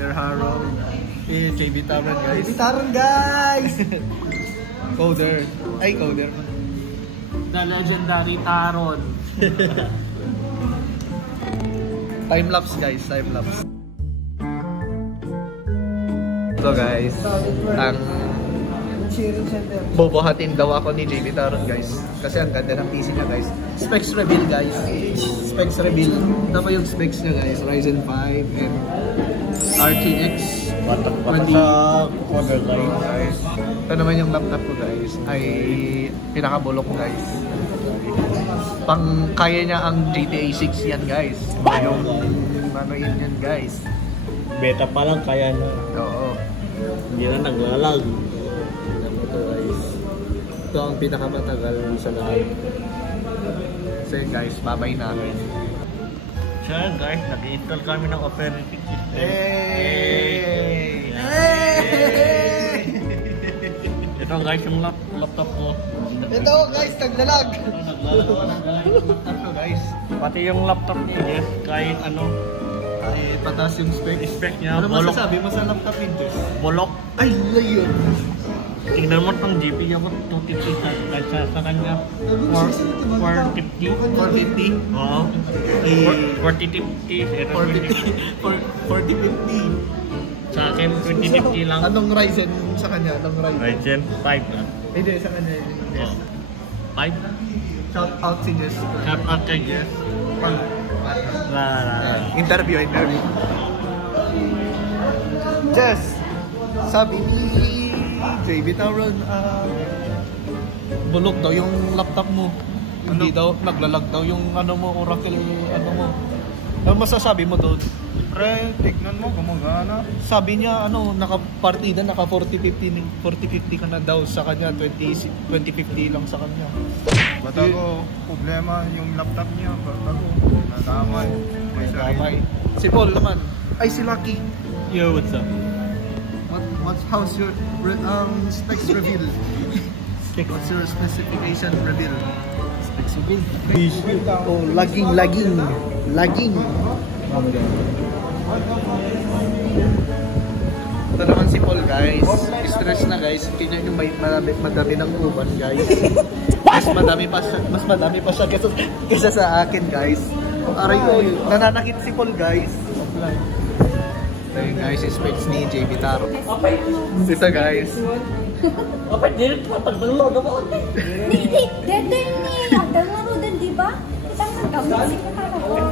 Sir Harold. JB Taron guys. JB Taron guys! Coder. Ay, Coder. The legendary Taron. Time-lapse guys, time-lapse. So guys, ang bobohatin daw ako ni JB Taron guys. Kasi ang ganda ng PC niya guys. Specs reveal guys. Specs reveal. Ito pa yung specs niya guys. Ryzen 5 and RTX 20. Guys. Ito naman yung laptop ko guys. Ay pinakabulok guys. Pang kaya niya ang GTA 6 yan guys. Yung ano yan guys. Beta pa lang kaya na. Oo. Hindi na naglalag. Ito ang pinakamatagal sa lahat. So guys, babay na. Siya guys, nag-install kami ng operating system. Hey! Ito guys, yung laptop ko. Ito guys, naglalag! Naglalag yung laptop ko guys. Pati yung laptop niya, yes, kahit ano. Ay, pataas yung spec niya. Ano masasabi mo sa laptop ni Jess? Bolok. Ay, layon! Tingnan mo itong GPU ko, 250 sa kanya. 450. 450? Oo. 4050. 4050. Sa akin, 2050 lang. Anong Ryzen sa kanya? Anong Ryzen? Ryzen 5 na. Hindi, sa kanya yung Jess. 5? Shout out si Jess. Shout out kay Jess. Interview. Jess, sabi ni JB Taron, bulok daw yung laptop mo. Hindi daw, naglalag daw yung ano mo, Oracle, ano mo. Ano masasabi mo doon? Pre, tignan mo, gumagana. Sabi niya, ano, naka-partida, naka 40-50 ka na daw sa kanya, 20-50 lang sa kanya. Ba't ako, problema yung laptop niya, ba't ako, nadamay. May sarili. Si Paul naman, ay si Lucky. Yo, what's up? How's your specs reveal? What's your specification reveal? Specs reveal. Oh, lagging. Ito naman si Paul guys. Stress na guys. Tingnan nyo may madami ng uban guys. Mas madami pa siya kesa sa akin guys. Aray ko, nananakit si Paul guys. Ayun guys, specs ni JB Taron. Ito guys. Kapag din ito, pag-download ako. Dede ni, nagdalaro din, di ba? Kita nga gamit si Kataro.